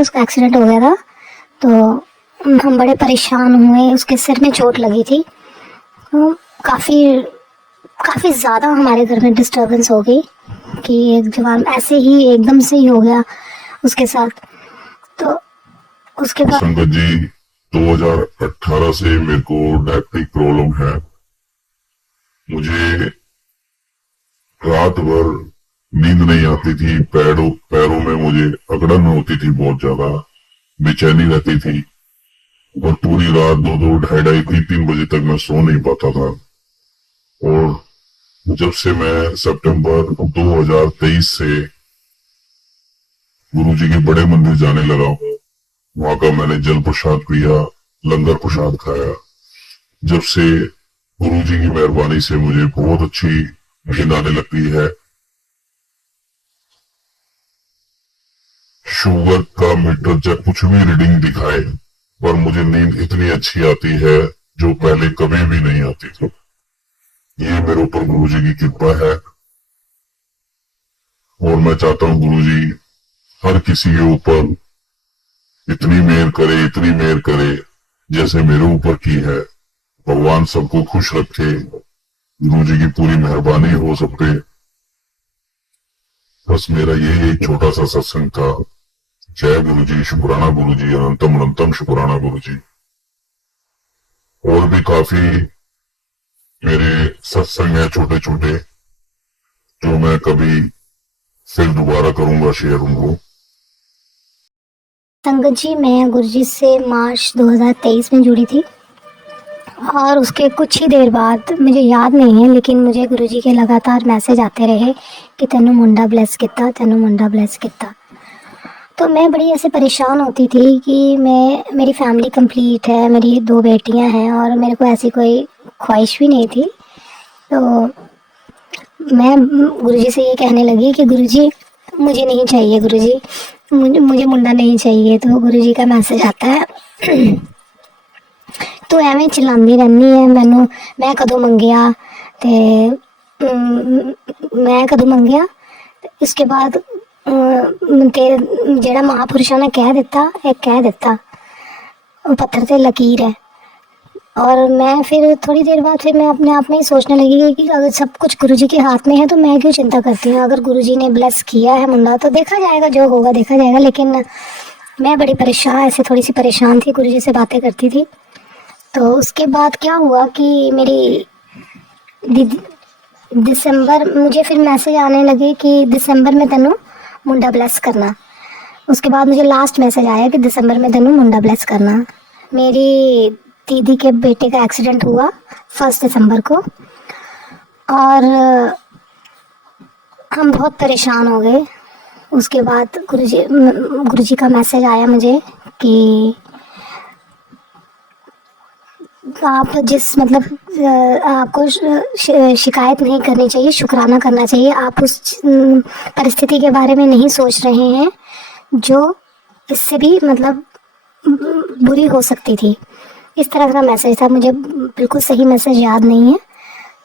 उसका एक्सीडेंट हो गया था। तो हम बड़े परेशान हुए, उसके सिर में चोट लगी थी। तो काफ़ी काफ़ी ज़्यादा हमारे घर में डिस्टर्बेंस हो गई कि एक जवान ऐसे ही एकदम से ही हो गया उसके साथ। तो उसके बाद संगत जी 2018 से मेरे को डायबिटिक प्रॉब्लम है। मुझे रात भर नींद नहीं आती थी, पैरों में मुझे अकड़न होती थी, बहुत ज्यादा बेचैनी रहती थी और पूरी रात 2-2, 2:30, 3-3 बजे तक मैं सो नहीं पाता था। और जब से मैं सितंबर 2023 से गुरुजी के बड़े मंदिर जाने लगा हूँ, वहां का मैंने जल प्रसाद पिया, लंगर प्रसाद खाया। जब से गुरुजी की मेहरबानी से मुझे बहुत अच्छी नींद आने लगती है। शुगर का मीटर चाहे कुछ भी रीडिंग दिखाए, पर मुझे नींद इतनी अच्छी आती है जो पहले कभी भी नहीं आती थी। ये मेरे ऊपर गुरुजी की कृपा है और मैं चाहता हूँ गुरुजी हर किसी के ऊपर इतनी मेहर करे जैसे मेरे ऊपर की है। भगवान सबको खुश रखे, गुरुजी की पूरी मेहरबानी हो सब पे। बस मेरा ये एक छोटा सा सत्संग था। जय गुरुजी, शुक्राना गुरुजी, अनंतम अनंतम शुक्राना गुरुजी। और भी काफी मेरे सत्संग है छोटे छोटे, जो मैं कभी फिर दोबारा करूंगा शेयर उनको। संगत जी, मैं गुरुजी से मार्च 2023 में जुड़ी थी और उसके कुछ ही देर बाद, मुझे याद नहीं है लेकिन मुझे गुरुजी के लगातार मैसेज आते रहे कि तेनू मुंडा ब्लेस किता, तेनू मुंडा ब्लेस किता। तो मैं बड़ी ऐसे परेशान होती थी कि मेरी फैमिली कंप्लीट है, मेरी 2 बेटियां हैं और मेरे को ऐसी कोई ख्वाहिश भी नहीं थी। तो मैं गुरुजी से ये कहने लगी कि गुरुजी मुझे नहीं चाहिए, गुरुजी मुझे मुंडा नहीं चाहिए। तो गुरुजी का मैसेज आता है तू एवें चिल्लांदी रहनी है, मैं कदों मंगिया ते मैं कदों मंगिया। इसके बाद ते जेड़ा महापुरुषों ने कह दिता, एक कह दिता, पत्थर से लकीर है। और मैं फिर थोड़ी देर बाद फिर मैं अपने आप में ही सोचने लगी कि अगर सब कुछ गुरुजी के हाथ में है तो मैं क्यों चिंता करती हूँ। अगर गुरुजी ने ब्लेस किया है मुंडा तो देखा जाएगा, जो होगा देखा जाएगा। लेकिन मैं बड़ी परेशान, ऐसे थोड़ी सी परेशान थी, गुरुजी से बातें करती थी। तो उसके बाद क्या हुआ कि मेरी दिसंबर, मुझे फिर मैसेज आने लगे कि दिसंबर में तेनू मुंडा ब्लेस करना। उसके बाद मुझे लास्ट मैसेज आया कि दिसंबर में तेनू मुंडा ब्लेस करना। मेरी दीदी के बेटे का एक्सीडेंट हुआ 1 दिसंबर को और हम बहुत परेशान हो गए। उसके बाद गुरुजी का मैसेज आया मुझे कि आप जिस मतलब आपको शिकायत नहीं करनी चाहिए, शुक्राना करना चाहिए। आप उस परिस्थिति के बारे में नहीं सोच रहे हैं जो इससे भी मतलब बुरी हो सकती थी। इस तरह का मैसेज था, मुझे बिल्कुल सही मैसेज याद नहीं है।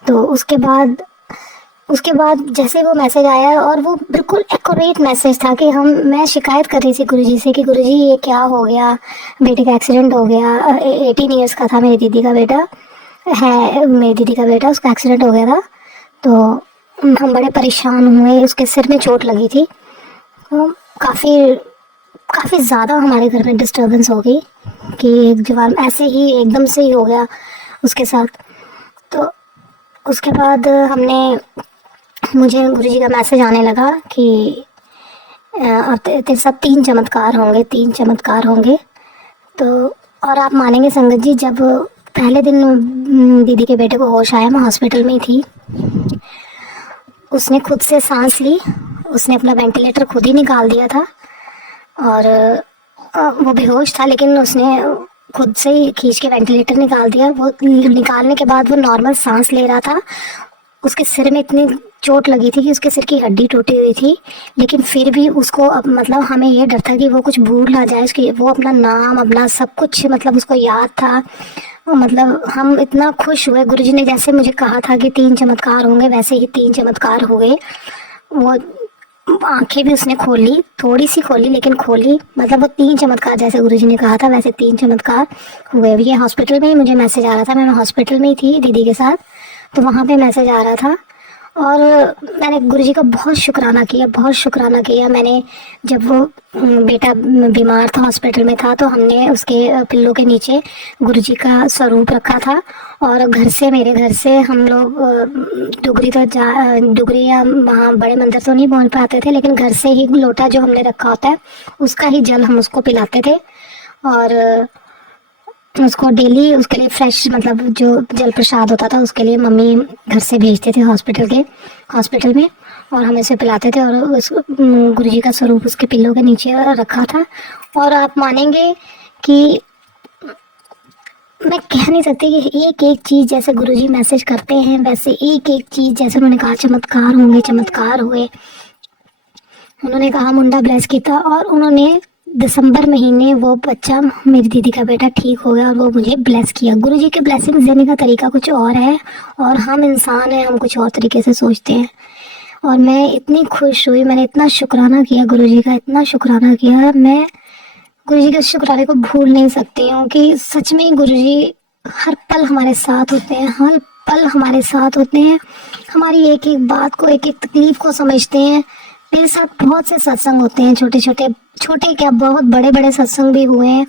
तो उसके बाद जैसे वो मैसेज आया और वो बिल्कुल एक्यूरेट मैसेज था कि मैं शिकायत कर रही थी गुरुजी से कि गुरुजी ये क्या हो गया, बेटे का एक्सीडेंट हो गया। 18 ईयर्स का था मेरी दीदी का बेटा, उसका एक्सीडेंट हो गया था। तो हम बड़े परेशान हुए, उसके सिर में चोट लगी थी। तो काफ़ी ज़्यादा हमारे घर में डिस्टर्बेंस हो गई कि एक जवान ऐसे ही एकदम से ही हो गया उसके साथ। तो उसके बाद मुझे गुरुजी का मैसेज आने लगा कि अब तेरे साथ 3 चमत्कार होंगे, 3 चमत्कार होंगे। तो और आप मानेंगे संगत जी, जब पहले दिन दीदी के बेटे को होश आया, मैं हॉस्पिटल में ही थी, उसने खुद से सांस ली, उसने अपना वेंटिलेटर खुद ही निकाल दिया था और वो बेहोश था लेकिन उसने खुद से ही खींच के वेंटिलेटर निकाल दिया। वो निकालने के बाद वो नॉर्मल सांस ले रहा था। उसके सिर में इतनी चोट लगी थी कि उसके सिर की हड्डी टूटी हुई थी, लेकिन फिर भी उसको अब मतलब हमें ये डर था कि वो कुछ भूल ना जाए, उसकी वो अपना नाम अपना सब कुछ मतलब उसको याद था। मतलब हम इतना खुश हुए, गुरुजी ने जैसे मुझे कहा था कि 3 चमत्कार होंगे वैसे ही 3 चमत्कार हो गए। वो आंखें भी उसने खोल ली, थोड़ी सी खोली लेकिन खोली। मतलब वो 3 चमत्कार जैसे गुरुजी ने कहा था वैसे 3 चमत्कार हुए। ये हॉस्पिटल में ही मुझे मैसेज आ रहा था, मैं हॉस्पिटल में ही थी दीदी के साथ, तो वहाँ पे मैसेज आ रहा था। और मैंने गुरुजी का बहुत शुक्राना किया, बहुत शुक्राना किया मैंने। जब वो बेटा बीमार था, हॉस्पिटल में था, तो हमने उसके पिल्लों के नीचे गुरुजी का स्वरूप रखा था। और घर से, मेरे घर से हम लोग डुगरी या वहाँ बड़े मंदिर तो नहीं पहुँच पाते थे, लेकिन घर से ही लोटा जो हमने रखा होता है उसका ही जल हम उसको पिलाते थे। और उसको डेली उसके लिए फ्रेश, मतलब जो जल प्रसाद होता था उसके लिए मम्मी घर से भेजते थे हॉस्पिटल में, और हम इसे पिलाते थे। और उस गुरु जी का स्वरूप उसके पिल्लों के नीचे रखा था। और आप मानेंगे कि मैं कह नहीं सकती कि एक एक चीज़ जैसे गुरुजी मैसेज करते हैं वैसे एक एक चीज़ जैसे उन्होंने कहा चमत्कार होंगे, चमत्कार हुए। उन्होंने कहा मुंडा ब्लेस किया था, और उन्होंने दिसंबर महीने वो बच्चा, मेरी दीदी का बेटा, ठीक हो गया और वो मुझे ब्लेस किया। गुरुजी के ब्लेसिंग्स देने का तरीका कुछ और है, और हम इंसान हैं, हम कुछ और तरीके से सोचते हैं। और मैं इतनी खुश हुई, मैंने इतना शुक्राना किया गुरुजी का, इतना शुक्राना किया। मैं गुरुजी के शुक्राने को भूल नहीं सकती हूँ कि सच में गुरुजी हर पल हमारे साथ होते हैं, हर पल हमारे साथ होते हैं, हमारी एक एक बात को, एक एक तकलीफ को समझते हैं। मेरे साथ बहुत से सत्संग होते हैं, छोटे छोटे, छोटे क्या बहुत बड़े बड़े सत्संग भी हुए हैं,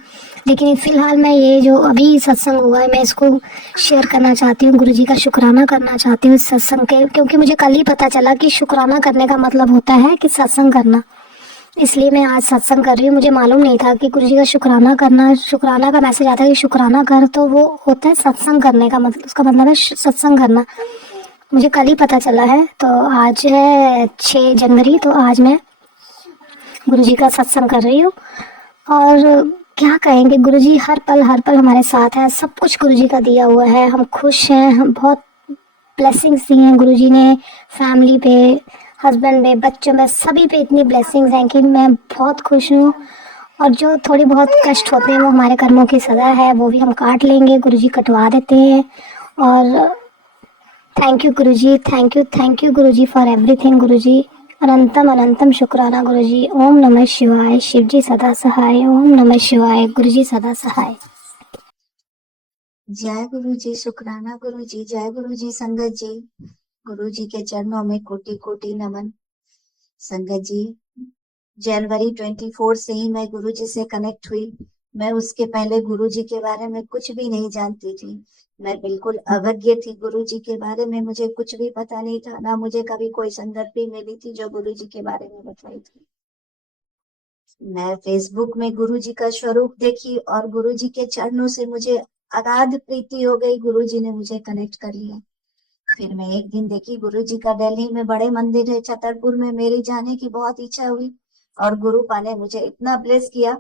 लेकिन फिलहाल मैं ये जो अभी सत्संग हुआ है मैं इसको शेयर करना चाहती हूँ, गुरुजी का शुक्राना करना चाहती हूँ इस सत्संग के, क्योंकि मुझे कल ही पता चला कि शुक्राना करने का मतलब होता है कि सत्संग करना। इसलिए मैं आज सत्संग कर रही हूँ। मुझे मालूम नहीं था कि गुरुजी का शुक्राना करना, शुक्राना का मैसेज आता है कि शुक्राना कर, तो वो होता है सत्संग करने का, मतलब उसका मतलब है सत्संग करना। मुझे कल ही पता चला है। तो आज है 6 जनवरी, तो आज मैं गुरुजी का सत्संग कर रही हूँ। और क्या कहेंगे, गुरुजी हर पल हमारे साथ है, सब कुछ गुरुजी का दिया हुआ है, हम खुश हैं, हम बहुत ब्लेसिंग्स दी हैं गुरुजी ने फैमिली पे, हस्बैंड पे, बच्चों पे, सभी पे इतनी ब्लेसिंग्स हैं कि मैं बहुत खुश हूँ। और जो थोड़ी बहुत कष्ट होते हैं वो हमारे कर्मों की सज़ा है, वो भी हम काट लेंगे, गुरुजी कटवा देते हैं। और thank you Guruji, thank you Guruji for everything Guruji. अनंतम अनंतम शुक्राना गुरुजी। ओम नमः शिवाय। शिव जी सदा सहाय। ओम नमः शिवाय। गुरुजी सदा सहाय। जय गुरु जी, शुक्राना गुरु जी, जय गुरु जी। संगत जी, गुरु जी के चरणों में कोटि कोटि नमन। संगत जी, जनवरी 24 से ही मैं गुरु जी से कनेक्ट हुई। मैं उसके पहले गुरु जी के बारे में कुछ भी नहीं जानती थी, मैं बिल्कुल अवज्ञ थी। गुरु जी के बारे में मुझे कुछ भी पता नहीं था, ना मुझे कभी कोई संदर्भ भी मिली थी जो गुरु जी के बारे में बताई थी। मैं फेसबुक में गुरु जी का स्वरूप देखी और गुरु जी के चरणों से मुझे अगाध प्रीति हो गई। गुरु जी ने मुझे कनेक्ट कर लिया। फिर मैं एक दिन देखी गुरु जी का दिल्ली में बड़े मंदिर है छतरपुर में, मेरी जाने की बहुत इच्छा हुई और गुरु पा ने मुझे इतना ब्लेस किया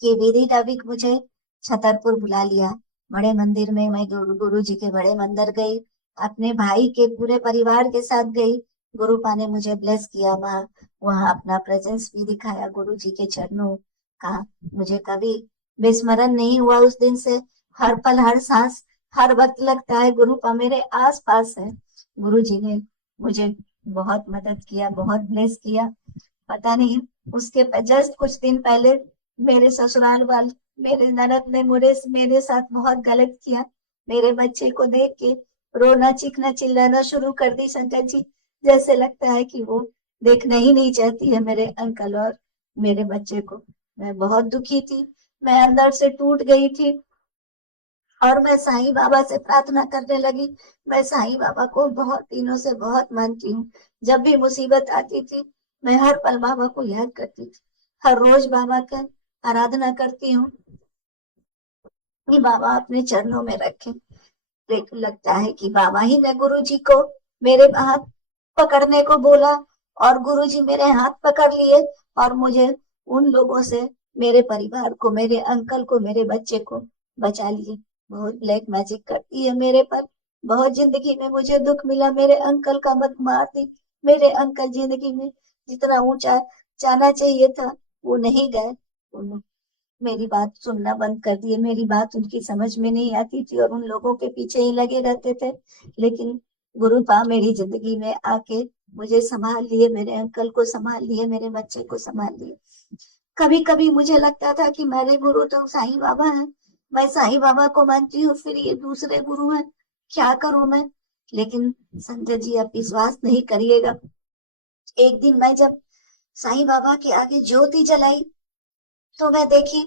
कि विधि दविक मुझे छतरपुर बुला लिया। बड़े मंदिर में मैं गुरु जी के बड़े मंदिर गई, अपने भाई के पूरे परिवार के साथ गई। गुरु पा ने मुझे ब्लेस किया, वहां अपना प्रेजेंस भी दिखाया। गुरु जी के चरणों का मुझे कभी विस्मरण नहीं हुआ उस दिन से। हर पल, हर सांस, हर वक्त लगता है गुरु पा मेरे आस पास है। गुरु जी ने मुझे बहुत मदद किया, बहुत ब्लेस किया। पता नहीं, उसके जस्ट कुछ दिन पहले मेरे ससुराल वाले, मेरे ननद ने मेरे साथ बहुत गलत किया। मेरे बच्चे को देख के रोना, चीखना, चिल्लाना शुरू कर दी। शंकर जी, जैसे लगता है कि वो देखना ही नहीं चाहती है मेरे अंकल और मेरे बच्चे को। मैं बहुत दुखी थी, मैं अंदर से टूट गई थी और मैं साईं बाबा से प्रार्थना करने लगी। मैं साईं बाबा को बहुत दिनों से बहुत मानती हूँ। जब भी मुसीबत आती थी मैं हर पल बाबा को याद करती थी, हर रोज बाबा का आराधना करती हूँ कि बाबा अपने चरणों में रखें। लेकिन लगता है कि बाबा ही ने गुरु जी को मेरे हाथ पकड़ने को बोला और गुरु जी मेरे हाथ पकड़ लिए और मुझे उन लोगों से, मेरे परिवार को, मेरे अंकल को, मेरे बच्चे को बचा लिए। बहुत ब्लैक मैजिक करती है मेरे पर। बहुत जिंदगी में मुझे दुख मिला, मेरे अंकल का मत मार दी। मेरे अंकल जिंदगी में जितना ऊंचा जाना चाहिए था वो नहीं गए। मेरी बात सुनना बंद कर दिए, मेरी बात उनकी समझ में नहीं आती थी और उन लोगों के पीछे ही लगे रहते थे। लेकिन गुरु पा मेरी जिंदगी में आके मुझे संभाल लिए, मेरे अंकल को संभाल लिए, मेरे बच्चे को संभाल लिए। कभी कभी मुझे लगता था कि मेरे गुरु तो साईं बाबा है, मैं साईं बाबा को मानती हूँ, फिर ये दूसरे गुरु है, क्या करूं मैं। लेकिन संजय जी आप विश्वास नहीं करिएगा, एक दिन मैं जब साईं बाबा के आगे ज्योति जलाई तो मैं देखी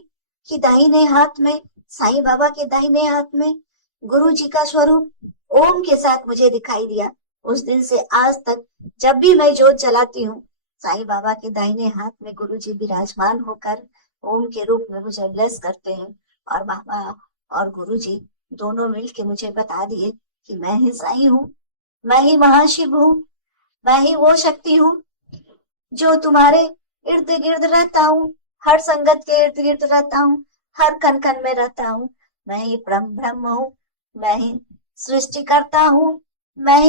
कि दाहिने हाथ में, साईं बाबा के दाहिने हाथ में गुरु जी का स्वरूप ओम के साथ मुझे दिखाई दिया। उस दिन से आज तक जब भी मैं ज्योत जलाती हूँ, साईं बाबा के दाहिने हाथ में गुरु जी विराजमान होकर ओम के रूप में मुझे ब्लेस करते हैं। और बाबा और गुरु जी दोनों मिलके मुझे बता दिए कि मैं ही साईं हूँ, मैं ही महाशिव हूँ, मैं ही वो शक्ति हूँ जो तुम्हारे इर्द गिर्द रहता हूँ, हर संगत के इर्द गिर्द रहता हूँ, हर कण कण में रहता हूँ। मैं ही परम ब्रह्म हूँ, मैं ही सृष्टि करता हूँ, मैं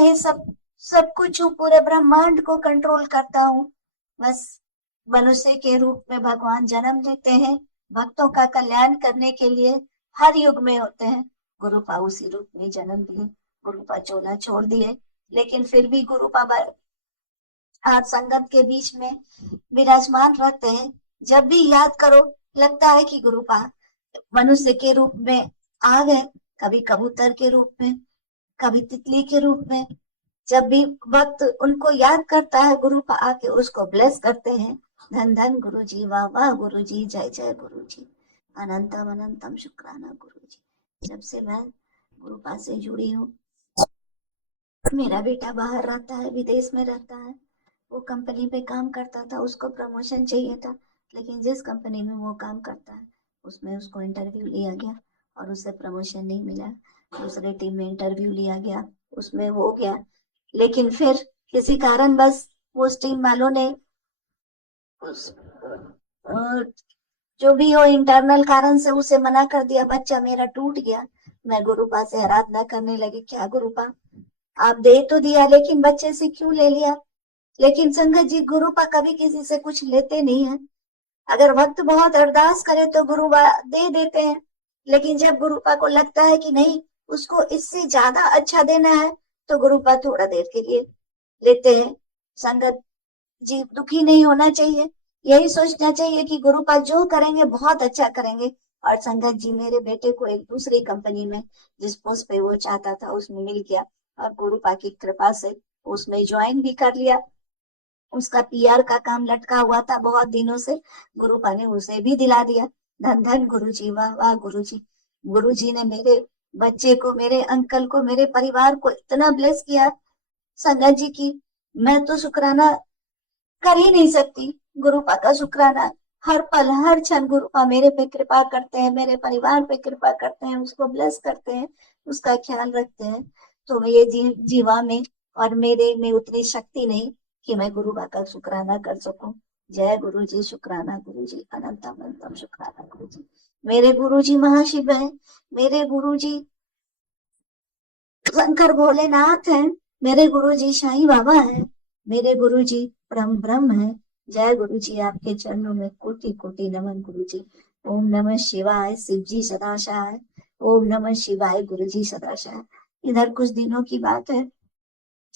ही सब कुछ हूँ, पूरे ब्रह्मांड को कंट्रोल करता हूँ। बस मनुष्य के रूप में भगवान जन्म लेते हैं, भक्तों का कल्याण करने के लिए हर युग में होते हैं। गुरुपा उसी रूप में जन्म लिए, गुरुपा चोला छोड़ दिए, लेकिन फिर भी गुरुपा आप संगत के बीच में विराजमान रहते हैं। जब भी याद करो लगता है कि गुरुपा मनुष्य के रूप में आ गए, कभी कबूतर के रूप में, कभी तितली के रूप में। जब भी वक्त उनको याद करता है, गुरुपा आके उसको ब्लेस करते हैं। धन धन गुरु जी, वाह वाह गुरु जी, जय जय गुरु जी, अनंतम अनंतम शुक्राना गुरु जी। जब से मैं गुरुपा से जुड़ी हूँ, मेरा बेटा बाहर रहता है, विदेश में रहता है, वो कंपनी पे काम करता था, उसको प्रमोशन चाहिए था, लेकिन जिस कंपनी में वो काम करता है उसमें उसको इंटरव्यू लिया गया और उसे प्रमोशन नहीं मिला। दूसरे टीम में इंटरव्यू लिया गया, उसमें हो गया, लेकिन फिर किसी कारण बस वो टीम वालों ने उस जो भी हो इंटरनल कारण से उसे मना कर दिया। बच्चा मेरा टूट गया। मैं गुरुपा से आराधना करने लगी, क्या गुरुपा आप दे तो दिया, लेकिन बच्चे से क्यों ले लिया। लेकिन संगत जी गुरुपा कभी किसी से कुछ लेते नहीं है। अगर भक्त बहुत अरदास करे तो गुरुपा दे देते हैं, लेकिन जब गुरुपा को लगता है कि नहीं उसको इससे ज्यादा अच्छा देना है तो गुरुपा थोड़ा देर के लिए लेते हैं। संगत जी दुखी नहीं होना चाहिए, यही सोचना चाहिए कि गुरुपा जो करेंगे बहुत अच्छा करेंगे। और संगत जी मेरे बेटे को एक दूसरी कंपनी में जिस पोस्ट पे वो चाहता था उसमें मिल गया, और गुरुपा की कृपा से उसमें ज्वाइन भी कर लिया। उसका पीआर का काम लटका हुआ था बहुत दिनों से, गुरुपा ने उसे भी दिला दिया। धन धन गुरु जी, वाह वाह गुरु जी। गुरु जी ने मेरे बच्चे को, मेरे अंकल को, मेरे परिवार को इतना ब्लेस किया संगत जी की मैं तो शुक्राना कर ही नहीं सकती। गुरुपा का शुक्राना हर पल हर क्षण गुरुपा मेरे पे कृपा करते हैं, मेरे परिवार पे कृपा करते हैं, उसको ब्लेस करते हैं, उसका ख्याल रखते हैं। तो ये जीवा में और मेरे में उतनी शक्ति नहीं कि मैं गुरुपा का शुक्राना कर सकूं। जय गुरु जी, शुक्राना गुरु जी, अनंतम अनंतम शुक्राना गुरु जी। मेरे गुरु जी महाशिव है, मेरे गुरु जी शंकर भोलेनाथ हैं, मेरे गुरु जी साईं बाबा हैं, मेरे गुरु जी परम ब्रह्म है। जय गुरु जी, आपके चरणों में कोटि कोटि नमन गुरु जी। ओम नमः शिवाय, शिव जी सदाशय। ओम नमः शिवाय, गुरु जी सदाशय। इधर कुछ दिनों की बात है,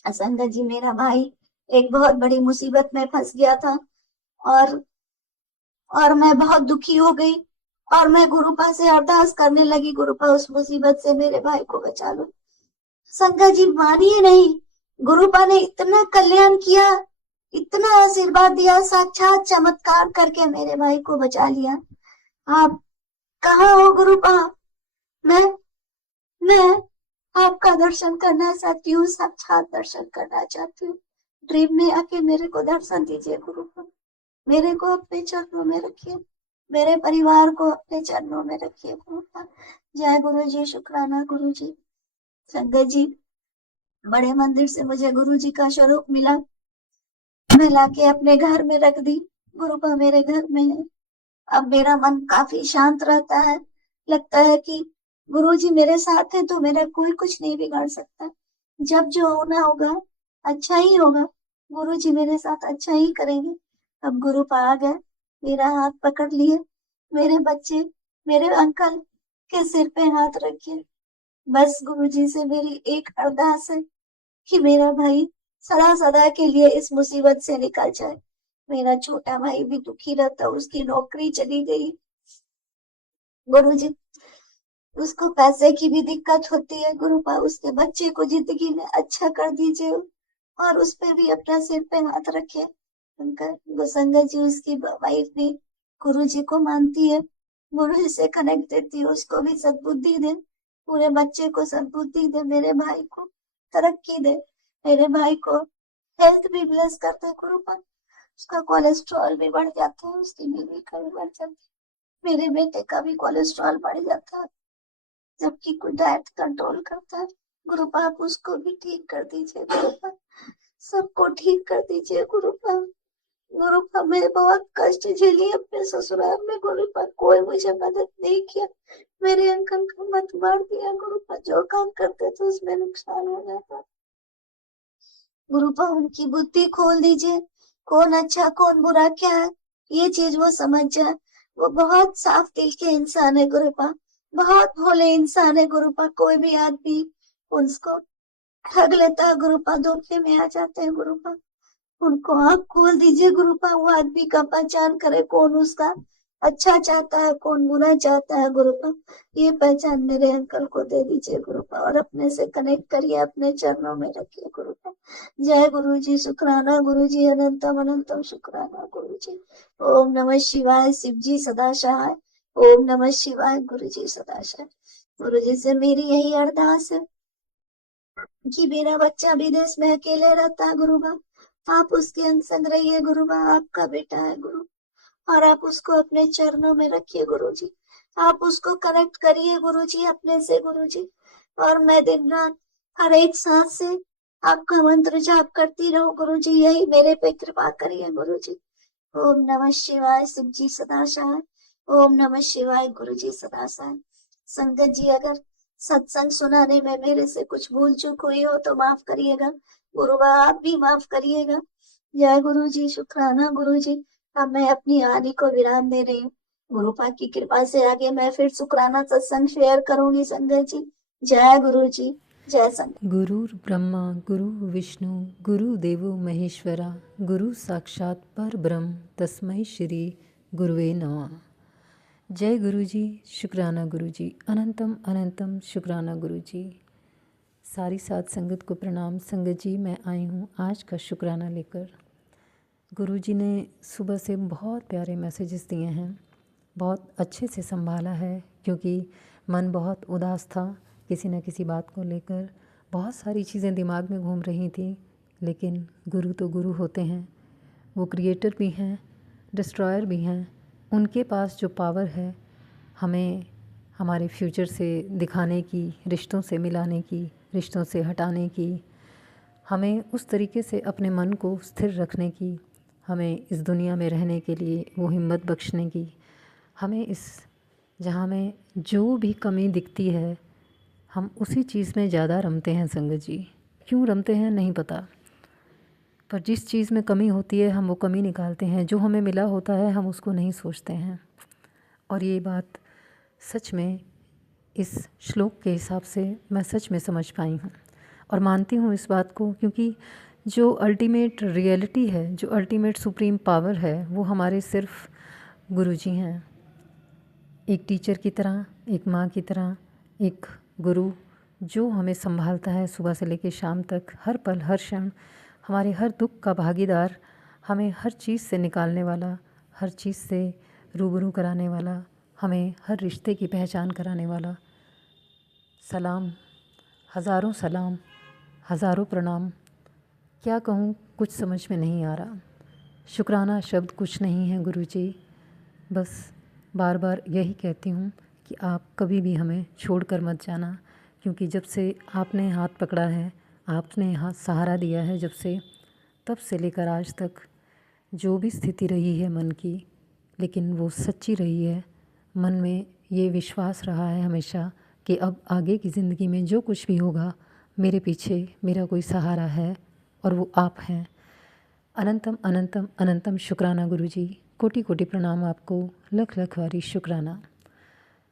संगत जी मेरा भाई एक बहुत बड़ी मुसीबत में फंस गया था, और मैं बहुत दुखी हो गई, और मैं गुरुपा से अरदास करने लगी, गुरुपा उस मुसीबत से मेरे भाई को बचा लो। संगत जी मानिए नहीं, गुरुपा ने इतना कल्याण किया, इतना आशीर्वाद दिया, साक्षात चमत्कार करके मेरे भाई को बचा लिया। आप कहाँ हो गुरुपा? मैं मैं आपका दर्शन करना चाहती हूँ, साक्षात दर्शन करना चाहती हूँ। ड्रीम में आके मेरे को दर्शन दीजिए गुरुपा, मेरे को अपने चरणों में रखिए, मेरे परिवार को अपने चरणों में रखिए गुरुपा। जय गुरु जी, शुक्राना गुरु जी। संगत जी बड़े मंदिर से मुझे गुरु जी का स्वरूप मिला, मैं लाके अपने घर में रख दी। गुरुपा मेरे घर में है, अब मेरा मन काफी शांत रहता है। लगता है कि गुरु जी मेरे साथ है तो मेरा कोई कुछ नहीं बिगाड़ सकता। जब जो होना होगा अच्छा ही होगा, गुरु जी मेरे साथ अच्छा ही करेंगे। अब गुरुपा आ गए, मेरा हाथ पकड़ लिए, मेरे बच्चे, मेरे अंकल के सिर पे हाथ रखिए। बस गुरु जी से मेरी एक अरदास है कि मेरा भाई सदा सदा के लिए इस मुसीबत से निकल जाए। मेरा छोटा भाई भी दुखी रहता, उसकी नौकरी चली गई। गुरुजी, उसको पैसे की भी दिक्कत होती है। गुरुपा उसके बच्चे को जिंदगी में अच्छा कर दीजिए और उस पे भी अपना सिर पे हाथ रखे। उनका संगत जी, उसकी वाइफ भी गुरु जी को मानती है, गुरु जी से कनेक्ट देती है, उसको भी सद्बुद्धि दे, पूरे बच्चे को सद्बुद्धि दे, मेरे भाई को तरक्की दे, मेरे भाई को हेल्थ भी ब्लेस करते गुरुपा। उसका कोलेस्ट्रॉल भी बढ़ जाता है, उसकी बीवी का भी बढ़ जाता है, मेरे बेटे का भी कोलेस्ट्रॉल बढ़ जाता है, जबकि कोई डाइट कंट्रोल करता है। गुरुपा आप उसको भी ठीक कर दीजिए गुरुपा, सबको ठीक कर दीजिए गुरुपा। गुरुपा मैं बहुत कष्ट झेली अपने ससुराल में गुरुपा, कोई मुझे मदद नहीं किया। मेरे अंकल को मत मार दिया गुरुपा, जो काम करते थे उसमें नुकसान हो जाता। गुरुपा उनकी बुद्धि खोल दीजिए, कौन अच्छा कौन बुरा क्या है ये चीज वो समझ जाए। वो बहुत साफ दिल के इंसान है गुरुपा, बहुत भोले इंसान है गुरुपा। कोई भी आदमी उसको ठग लेता है गुरुपा, धोखे में आ जाते हैं गुरुपा। उनको आँख खोल दीजिए गुरुपा, वो आदमी का पहचान करे कौन उसका अच्छा चाहता है कौन बुरा चाहता है गुरुपा। ये पहचान मेरे अंकल को दे दीजिए गुरुपा और अपने से कनेक्ट करिए, अपने चरणों में रखिए गुरुपा। जय गुरु जी, शुक्राना गुरु जी, अनंतम अनंतम शुक्राना गुरु जी। ओम नमः शिवाय, शिव जी सदा सहाय। ओम नमः शिवाय, गुरु जी सदा सहाय। गुरु जी से मेरी यही अरदास है कि मेरा बच्चा विदेश में अकेले रहता है गुरुबा, आप उसके अंग रहिए गुरुबा, आपका बेटा है गुरु, और आप उसको अपने चरणों में रखिए गुरु जी। आप उसको कनेक्ट करिए गुरु जी अपने से गुरु जी, और मैं दिन रात हर एक सांस से आपका मंत्र जाप करती रहूं गुरु जी, यही मेरे पे कृपा करिए गुरु जी। ओम नमः शिवाय, शिव जी सदा सहाय। ओम नमः शिवाय, गुरु जी सदा सहाय। संगत जी, अगर सत्संग सुनाने में मेरे से कुछ भूल चूक हुई हो तो माफ करिएगा गुरुबा, आप भी माफ करिएगा। जय गुरु जी, शुक्राना गुरु जी। अब मैं अपनी वाणी को विराम दे रही हूँ। गुरुपा की कृपा से आगे मैं फिर शुक्राना सत्संग शेयर करूंगी संगत जी। जय गुरु जी, जय संगत। गुरुर् ब्रह्मा गुरु विष्णु गुरुदेवो महेश्वरा गुरु साक्षात पर ब्रह्म तस्मै श्री गुरुवे नमः। जय गुरु जी, शुक्राना गुरु जी, अनंतम अनंतम शुक्राना गुरु जी। सारी साथ संगत को प्रणाम। संगत जी, मैं आई हूँ आज का शुक्राना लेकर। गुरु जी ने सुबह से बहुत प्यारे मैसेजेस दिए हैं, बहुत अच्छे से संभाला है, क्योंकि मन बहुत उदास था किसी न किसी बात को लेकर। बहुत सारी चीज़ें दिमाग में घूम रही थी, लेकिन गुरु तो गुरु होते हैं, वो क्रिएटर भी हैं, डिस्ट्रॉयर भी हैं। उनके पास जो पावर है हमें हमारे फ्यूचर से दिखाने की, रिश्तों से मिलाने की, रिश्तों से हटाने की, हमें उस तरीके से अपने मन को स्थिर रखने की, हमें इस दुनिया में रहने के लिए वो हिम्मत बख्शने की, हमें इस जहाँ में जो भी कमी दिखती है हम उसी चीज़ में ज़्यादा रमते हैं संगत जी। क्यों रमते हैं नहीं पता, पर जिस चीज़ में कमी होती है हम वो कमी निकालते हैं, जो हमें मिला होता है हम उसको नहीं सोचते हैं। और ये बात सच में इस श्लोक के हिसाब से मैं सच में समझ पाई हूँ और मानती हूँ इस बात को, क्योंकि जो अल्टीमेट रियलिटी है, जो अल्टीमेट सुप्रीम पावर है, वो हमारे सिर्फ गुरुजी हैं। एक टीचर की तरह, एक माँ की तरह, एक गुरु जो हमें संभालता है सुबह से लेकर शाम तक, हर पल हर क्षण, हमारे हर दुख का भागीदार, हमें हर चीज़ से निकालने वाला, हर चीज़ से रूबरू कराने वाला, हमें हर रिश्ते की पहचान कराने वाला। सलाम, हज़ारों सलाम, हज़ारों प्रणाम। क्या कहूँ, कुछ समझ में नहीं आ रहा। शुक्राना शब्द कुछ नहीं है गुरुजी, बस बार बार यही कहती हूँ कि आप कभी भी हमें छोड़कर मत जाना, क्योंकि जब से आपने हाथ पकड़ा है, आपने हाथ सहारा दिया है, जब से तब से लेकर आज तक जो भी स्थिति रही है मन की, लेकिन वो सच्ची रही है। मन में ये विश्वास रहा है हमेशा कि अब आगे की ज़िंदगी में जो कुछ भी होगा, मेरे पीछे मेरा कोई सहारा है और वो आप हैं। अनंतम अनंतम अनंतम शुक्राना गुरुजी, कोटि कोटि प्रणाम आपको, लख लख वारी शुक्राना।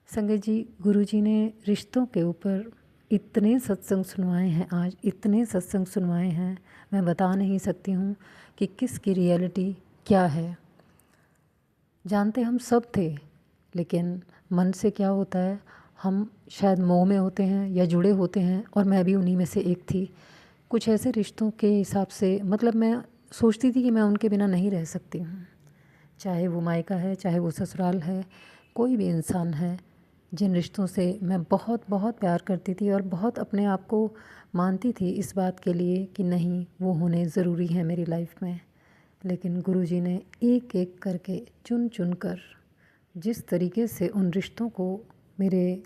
संगत जी, गुरुजी ने रिश्तों के ऊपर इतने सत्संग सुनवाए हैं, आज इतने सत्संग सुनवाए हैं, मैं बता नहीं सकती हूँ कि किसकी रियलिटी क्या है। जानते हम सब थे, लेकिन मन से क्या होता है, हम शायद मोह में होते हैं या जुड़े होते हैं, और मैं भी उन्हीं में से एक थी। कुछ ऐसे रिश्तों के हिसाब से, मतलब मैं सोचती थी कि मैं उनके बिना नहीं रह सकती हूँ, चाहे वो मायका है, चाहे वो ससुराल है, कोई भी इंसान है। जिन रिश्तों से मैं बहुत बहुत प्यार करती थी और बहुत अपने आप को मानती थी इस बात के लिए कि नहीं, वो होने ज़रूरी है मेरी लाइफ में। लेकिन गुरुजी ने एक एक करके चुन चुन कर जिस तरीके से उन रिश्तों को, मेरे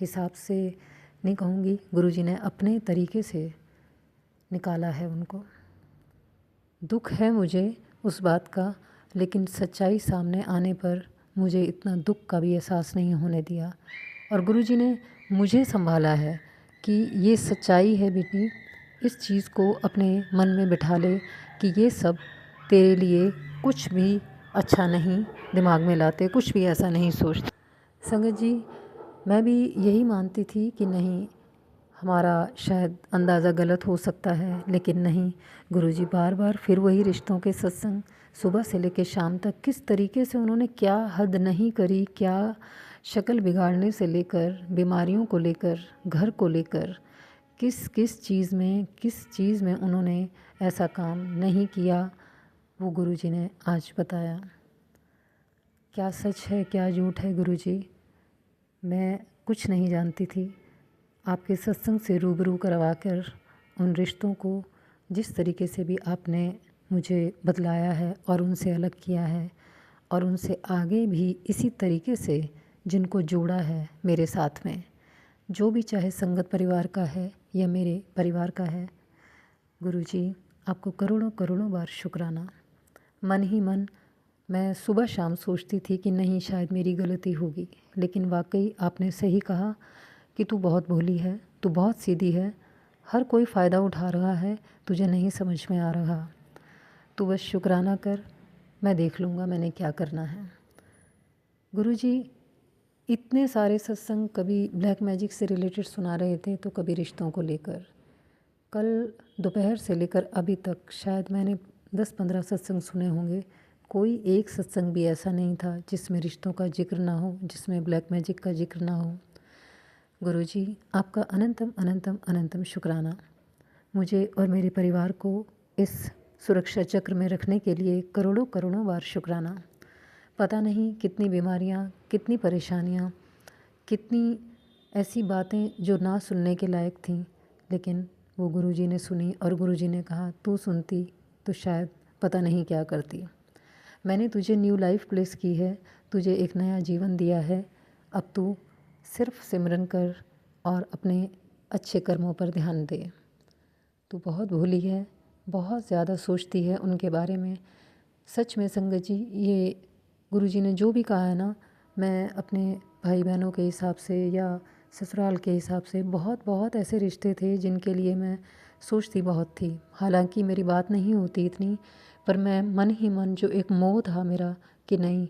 हिसाब से नहीं कहूँगी, गुरुजी ने अपने तरीके से निकाला है उनको। दुख है मुझे उस बात का, लेकिन सच्चाई सामने आने पर मुझे इतना दुख का भी एहसास नहीं होने दिया। और गुरुजी ने मुझे संभाला है कि ये सच्चाई है बेटी, इस चीज़ को अपने मन में बिठा ले कि ये सब तेरे लिए कुछ भी अच्छा नहीं दिमाग में लाते, कुछ भी ऐसा नहीं सोचते। संगत जी, मैं भी यही मानती थी कि नहीं, हमारा शायद अंदाज़ा गलत हो सकता है, लेकिन नहीं, गुरुजी बार बार फिर वही रिश्तों के सत्संग सुबह से लेकर शाम तक, किस तरीके से उन्होंने क्या हद नहीं करी, क्या शक्ल बिगाड़ने से लेकर बीमारियों को लेकर, घर को लेकर, किस किस चीज़ में उन्होंने ऐसा काम नहीं किया, वो गुरुजी ने आज बताया। क्या सच है क्या झूठ है गुरुजी, मैं कुछ नहीं जानती थी। आपके सत्संग से रूबरू करवाकर उन रिश्तों को जिस तरीके से भी आपने मुझे बतलाया है और उनसे अलग किया है, और उनसे आगे भी इसी तरीके से जिनको जोड़ा है मेरे साथ में, जो भी चाहे संगत परिवार का है या मेरे परिवार का है, गुरुजी आपको करोड़ों करोड़ों बार शुक्राना। मन ही मन मैं सुबह शाम सोचती थी कि नहीं, शायद मेरी गलती होगी, लेकिन वाकई आपने सही कहा कि तू बहुत भोली है, तू बहुत सीधी है, हर कोई फ़ायदा उठा रहा है, तुझे नहीं समझ में आ रहा, तू बस शुक्राना कर, मैं देख लूँगा मैंने क्या करना है। गुरुजी इतने सारे सत्संग, कभी ब्लैक मैजिक से रिलेटेड सुना रहे थे, तो कभी रिश्तों को लेकर। कल दोपहर से लेकर अभी तक शायद मैंने 10-15 सत्संग सुने होंगे, कोई एक सत्संग भी ऐसा नहीं था जिसमें रिश्तों का जिक्र ना हो, जिसमें ब्लैक मैजिक का जिक्र ना हो। गुरुजी आपका अनंतम अनंतम अनंतम शुक्राना, मुझे और मेरे परिवार को इस सुरक्षा चक्र में रखने के लिए करोड़ों करोड़ों बार शुक्राना। पता नहीं कितनी बीमारियां, कितनी परेशानियां, कितनी ऐसी बातें जो ना सुनने के लायक थीं, लेकिन वो गुरुजी ने सुनी और गुरुजी ने कहा तू सुनती तो शायद पता नहीं क्या करती। मैंने तुझे न्यू लाइफ प्लेस की है, तुझे एक नया जीवन दिया है, अब तू सिर्फ सिमरन कर और अपने अच्छे कर्मों पर ध्यान दे। तू बहुत भोली है, बहुत ज़्यादा सोचती है उनके बारे में। सच में संगत जी, ये गुरुजी ने जो भी कहा है ना, मैं अपने भाई बहनों के हिसाब से या ससुराल के हिसाब से बहुत बहुत ऐसे रिश्ते थे जिनके लिए मैं सोचती बहुत थी। हालांकि मेरी बात नहीं होती इतनी, पर मैं मन ही मन जो एक मोह था मेरा कि नहीं,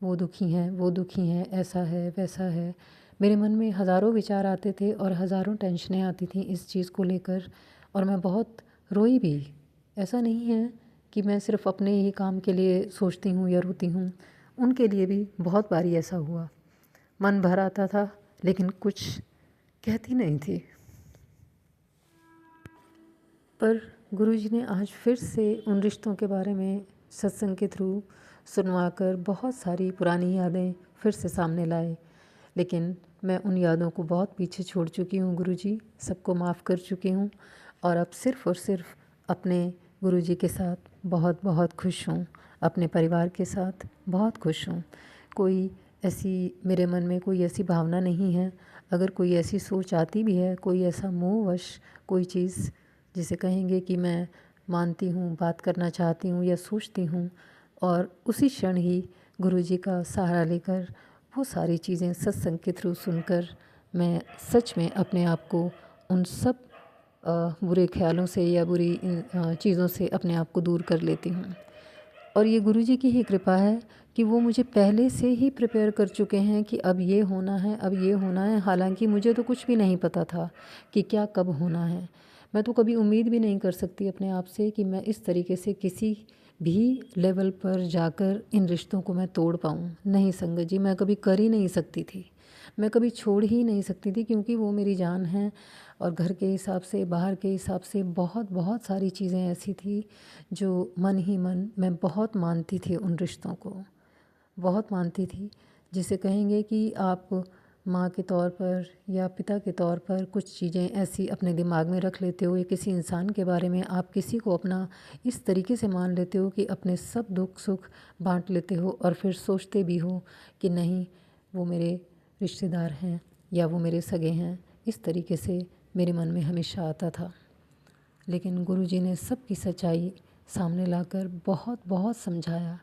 वो दुखी हैं, वो दुखी हैं, ऐसा है वैसा है, मेरे मन में हज़ारों विचार आते थे और हज़ारों टेंशनें आती थी इस चीज़ को लेकर, और मैं बहुत रोई भी। ऐसा नहीं है कि मैं सिर्फ अपने ही काम के लिए सोचती हूँ या रोती हूँ, उनके लिए भी बहुत बारी ऐसा हुआ। मन भर आता था लेकिन कुछ कहती नहीं थी। पर गुरुजी ने आज फिर से उन रिश्तों के बारे में सत्संग के थ्रू सुनवाकर बहुत सारी पुरानी यादें फिर से सामने लाए। लेकिन मैं उन यादों को बहुत पीछे छोड़ चुकी हूँ गुरुजी, सबको माफ़ कर चुकी हूँ, और अब सिर्फ़ और सिर्फ अपने गुरुजी के साथ बहुत बहुत खुश हूँ, अपने परिवार के साथ बहुत खुश हूँ। कोई ऐसी मेरे मन में कोई ऐसी भावना नहीं है। अगर कोई ऐसी सोच आती भी है, कोई ऐसा मोहवश कोई चीज़ जिसे कहेंगे कि मैं मानती हूँ, बात करना चाहती हूँ या सोचती हूँ, और उसी क्षण ही गुरुजी का सहारा लेकर वो सारी चीज़ें सत्संग के थ्रू सुनकर मैं सच में अपने आप को उन सब बुरे ख्यालों से या बुरी चीज़ों से अपने आप को दूर कर लेती हूँ। और ये गुरुजी की ही कृपा है कि वो मुझे पहले से ही प्रिपेयर कर चुके हैं कि अब ये होना है, अब ये होना है। हालांकि मुझे तो कुछ भी नहीं पता था कि क्या कब होना है। मैं तो कभी उम्मीद भी नहीं कर सकती अपने आप से कि मैं इस तरीके से किसी भी लेवल पर जाकर इन रिश्तों को मैं तोड़ पाऊँ। नहीं संगत जी, मैं कभी कर ही नहीं सकती थी, मैं कभी छोड़ ही नहीं सकती थी, क्योंकि वो मेरी जान है। और घर के हिसाब से, बाहर के हिसाब से बहुत बहुत सारी चीज़ें ऐसी थी जो मन ही मन मैं बहुत मानती थी, उन रिश्तों को बहुत मानती थी। जिसे कहेंगे कि आप माँ के तौर पर या पिता के तौर पर कुछ चीज़ें ऐसी अपने दिमाग में रख लेते हो, या किसी इंसान के बारे में आप किसी को अपना इस तरीके से मान लेते हो कि अपने सब दुख सुख बांट लेते हो, और फिर सोचते भी हो कि नहीं वो मेरे रिश्तेदार हैं या वो मेरे सगे हैं। इस तरीके से मेरे मन में हमेशा आता था। लेकिन गुरुजी ने सबकी सच्चाई सामने लाकर बहुत बहुत समझाया,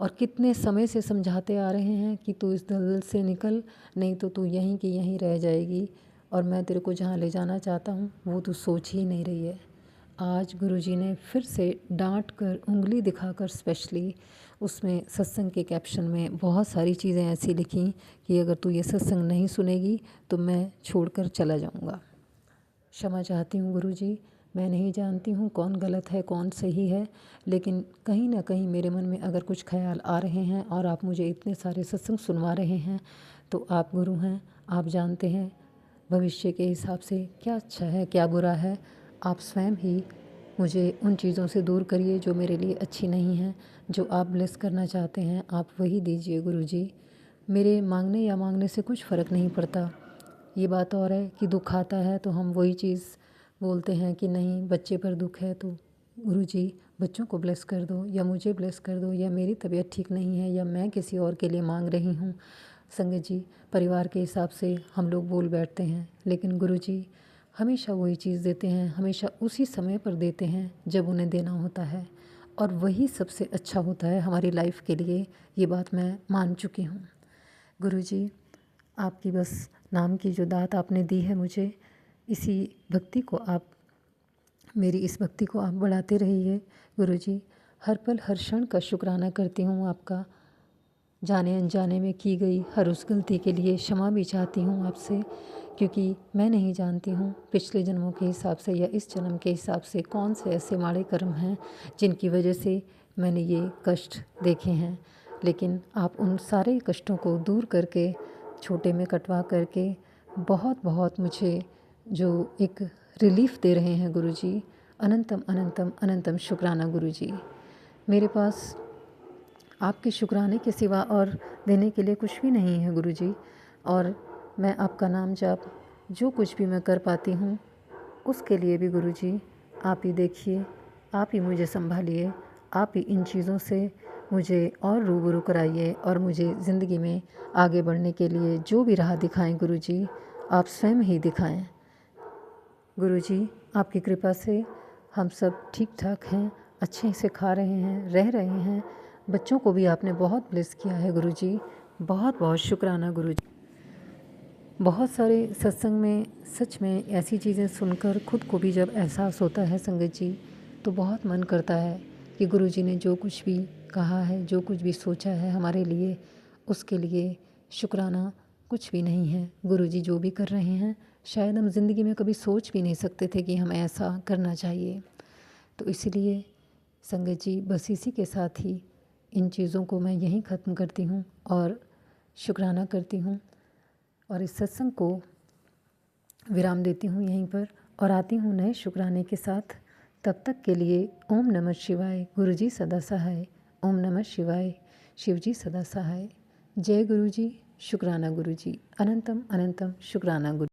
और कितने समय से समझाते आ रहे हैं कि तू इस दलदल से निकल, नहीं तो तू यहीं की यहीं रह जाएगी, और मैं तेरे को जहाँ ले जाना चाहता हूँ वो तू सोच ही नहीं रही है। आज गुरुजी ने फिर से डांट कर, उंगली दिखाकर, स्पेशली उसमें सत्संग के कैप्शन में बहुत सारी चीज़ें ऐसी लिखी कि अगर तू ये सत्संग नहीं सुनेगी तो मैं छोड़कर चला जाऊँगा। क्षमा चाहती हूँ गुरुजी, मैं नहीं जानती हूँ कौन गलत है कौन सही है, लेकिन कहीं ना कहीं मेरे मन में अगर कुछ ख्याल आ रहे हैं और आप मुझे इतने सारे सत्संग सुनवा रहे हैं, तो आप गुरु हैं, आप जानते हैं भविष्य के हिसाब से क्या अच्छा है क्या बुरा है। आप स्वयं ही मुझे उन चीज़ों से दूर करिए जो मेरे लिए अच्छी नहीं हैं। जो आप ब्लेस करना चाहते हैं आप वही दीजिए गुरुजी। मेरे मांगने या मांगने से कुछ फ़र्क नहीं पड़ता। ये बात और है कि दुख आता है तो हम वही चीज़ बोलते हैं कि नहीं बच्चे पर दुख है तो गुरुजी बच्चों को ब्लेस कर दो, या मुझे ब्लेस कर दो, या मेरी तबीयत ठीक नहीं है, या मैं किसी और के लिए मांग रही हूँ। संगत जी, परिवार के हिसाब से हम लोग बोल बैठते हैं, लेकिन गुरुजी हमेशा वही चीज़ देते हैं, हमेशा उसी समय पर देते हैं जब उन्हें देना होता है, और वही सबसे अच्छा होता है हमारी लाइफ के लिए। ये बात मैं मान चुकी हूँ। गुरुजी, आपकी बस नाम की जो दात आपने दी है मुझे, इसी भक्ति को आप, मेरी इस भक्ति को आप बढ़ाते रहिए गुरुजी। हर पल हर क्षण का शुक्राना करती हूँ आपका। जाने अनजाने में की गई हर उस गलती के लिए क्षमा भी चाहती हूँ आपसे, क्योंकि मैं नहीं जानती हूँ पिछले जन्मों के हिसाब से या इस जन्म के हिसाब से कौन से ऐसे माड़े कर्म हैं जिनकी वजह से मैंने ये कष्ट देखे हैं। लेकिन आप उन सारे कष्टों को दूर करके, छोटे में कटवा करके बहुत बहुत मुझे जो एक रिलीफ़ दे रहे हैं गुरुजी, अनंतम अनंतम अनंतम शुक्राना गुरुजी। मेरे पास आपके शुक्राने के सिवा और देने के लिए कुछ भी नहीं है गुरुजी। और मैं आपका नाम जाप जो कुछ भी मैं कर पाती हूँ उसके लिए भी गुरुजी आप ही देखिए, आप ही मुझे संभालिए, आप ही इन चीज़ों से मुझे और रूबरू कराइए, और मुझे ज़िंदगी में आगे बढ़ने के लिए जो भी राह दिखाएं गुरुजी, आप स्वयं ही दिखाएं। गुरुजी, आपकी कृपा से हम सब ठीक ठाक हैं, अच्छे से खा रहे हैं, रह रहे हैं। बच्चों को भी आपने बहुत ब्लेस किया है गुरुजी, बहुत बहुत शुक्राना गुरुजी। बहुत सारे सत्संग में सच में ऐसी चीज़ें सुनकर खुद को भी जब एहसास होता है संगत जी, तो बहुत मन करता है कि गुरुजी ने जो कुछ भी कहा है, जो कुछ भी सोचा है हमारे लिए, उसके लिए शुक्राना कुछ भी नहीं है। गुरुजी जो भी कर रहे हैं शायद हम ज़िंदगी में कभी सोच भी नहीं सकते थे कि हम ऐसा करना चाहिए। तो इसलिए संगत जी, बस इसी के साथ ही इन चीज़ों को मैं यहीं ख़त्म करती हूँ और शुक्राना करती हूँ, और इस सत्संग को विराम देती हूँ यहीं पर, और आती हूँ नए शुक्राने के साथ। तब तक के लिए ओम नमः शिवाय, गुरुजी सदा सहाय। ओम नमः शिवाय, शिवजी सदा सहाय। जय गुरुजी, शुक्राना गुरुजी, अनंतम अनंतम शुक्राना गुरु।